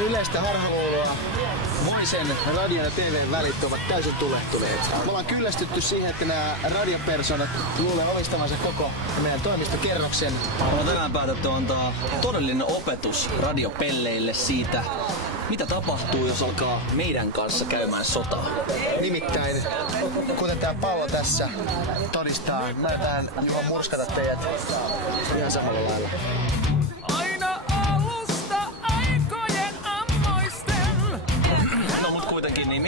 paljon yleistä harhaluuloa. Moisen radion ja TVn välit ovat täysin tulehtuneet. Me ollaan kyllästytty siihen, että nämä radiopersonat luulee omistavansa koko meidän toimistokerroksen. On tänään päätetty antaa todellinen opetus radiopelleille siitä, mitä tapahtuu, jos alkaa meidän kanssa käymään sotaa. Nimittäin, kuten tää pallo tässä todistaa, mä yritän jopa murskata teidät ihan samalla lailla. Aina alusta aikojen ammoisten. No mut kuitenkin, niin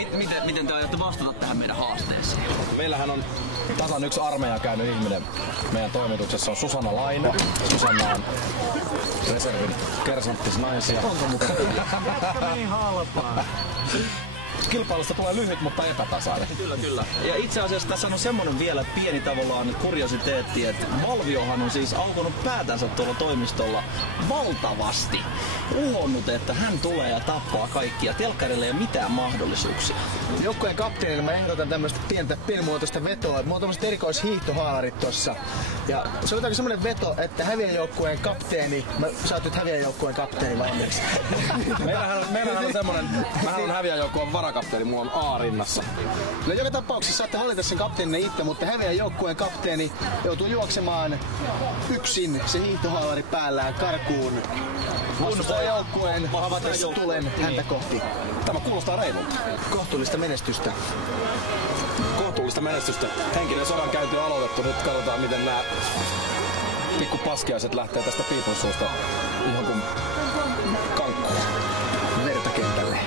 miten te aiotte vastata tähän meidän haasteeseen? Meillähän on tasan yksi armeija käynyt ihminen. Meidän toimituksessa on Susanna Laine. Susanna on reservin kersanttisnaisia. Onko mukaan? Niin halpaa. Kilpailusta tulee lyhyt, mutta epätasainen. Kyllä. Ja itse asiassa tässä on semmonen vielä pieni tavallaan kuriositeetti, että Valviohan on siis aukonut päätänsä tuolla toimistolla valtavasti. Uhonnut, että hän tulee ja tappaa kaikkia. Telkkarille ei ole mitään mahdollisuuksia. Joukkueen kapteenille mä ehdotan tämmöstä pienimuotoista vetoa. Mulla on tommoset erikoishiihtohaalarit tossa. Ja se on semmonen veto, että häviäjoukkueen kapteeni, sä oot nyt häviäjoukkueen kapteeni valmiiksi. Meillähän on semmonen, mähän on häviäjoukkueen varakapteeni, mulla on A rinnassa. No joka tapauksessa saatte hallita sen kapteenin itse, mutta häviäjoukkueen kapteeni joutuu juoksemaan yksin se hiihtohaalari päällään karkuun. Vastustajajoukkueen vastatessa tulen häntä kohti. Tämä kuulostaa reilulta. Kohtuullista menestystä. Kohtuullista menestystä. Henkinen sodankäynti on aloitettu. Nyt katsotaan, miten nämä pikku paskiaiset lähtee tästä piipun suusta ihan kuin kankkuun. Verta kentälle.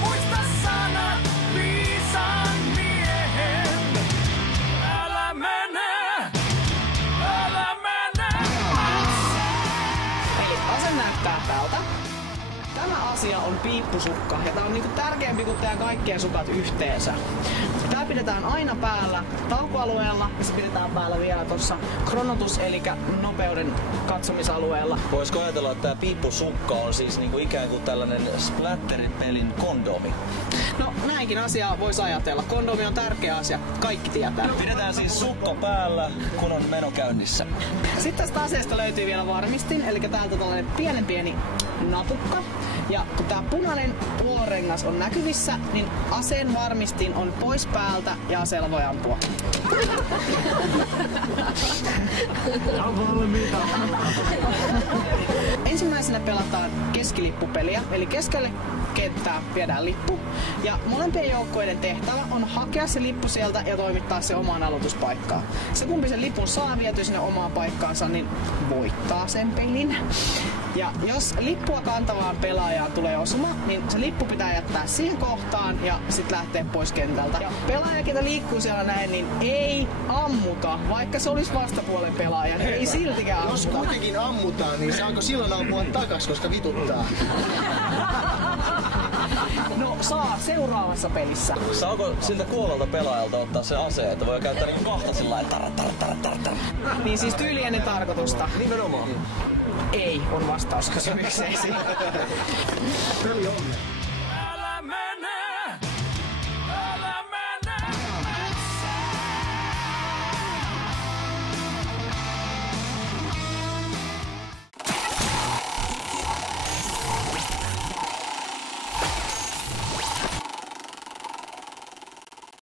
Muista sanat viisaan miehen. Älä mene, älä mene. Eli ase näyttää tältä. Tämä asia on piippusukka ja tää on niinku tärkeämpi kuin teidän kaikkien sukat yhteensä. Tää pidetään aina päällä taukoalueella ja se pidetään päällä vielä tossa kronotus eli nopeuden katsomisalueella. Voisiko ajatella, että tämä piippusukka on siis niinku ikään kuin tällainen splatterin pelin kondomi? No näinkin asiaa voisi ajatella. Kondomi on tärkeä asia, kaikki tietää. Pidetään siis sukka päällä, kun on meno käynnissä. Sitten tästä aseesta löytyy vielä varmistin, eli täältä tällainen pieni napukka. Ja kun tää punainen puolorengas on näkyvissä, niin aseen varmistin on pois päältä ja aseella voi ampua. Ensimmäisenä pelataan keskilippupeliä, eli keskelle kenttää viedään lippu. Ja molempien joukkoiden tehtävä on hakea se lippu sieltä ja toimittaa se omaan aloituspaikkaan. Se kumpi sen lipun saa vietyä sinne omaan paikkaansa, niin voittaa sen pelin. Ja jos lippua kantavaan pelaajaan tulee osuma, niin se lippu pitää jättää siihen kohtaan ja sitten lähteä pois kentältä. Ja pelaaja, ketä liikkuu siellä näin, niin ei ammuta, vaikka se olisi vastapuolen pelaaja. Niin ei siltikään ammuta. Jos kuitenkin ammutaan, niin saako silloin ampua takas, koska vituttaa? No saa seuraavassa pelissä. Saako siltä kuololta pelaajalta ottaa se ase, että voi käyttää niinku kahta sillain tar. Niin siis tyyli ennen tarkoitusta. Nimenomaan. Ei on vastaus kysymykseesi. Peli on.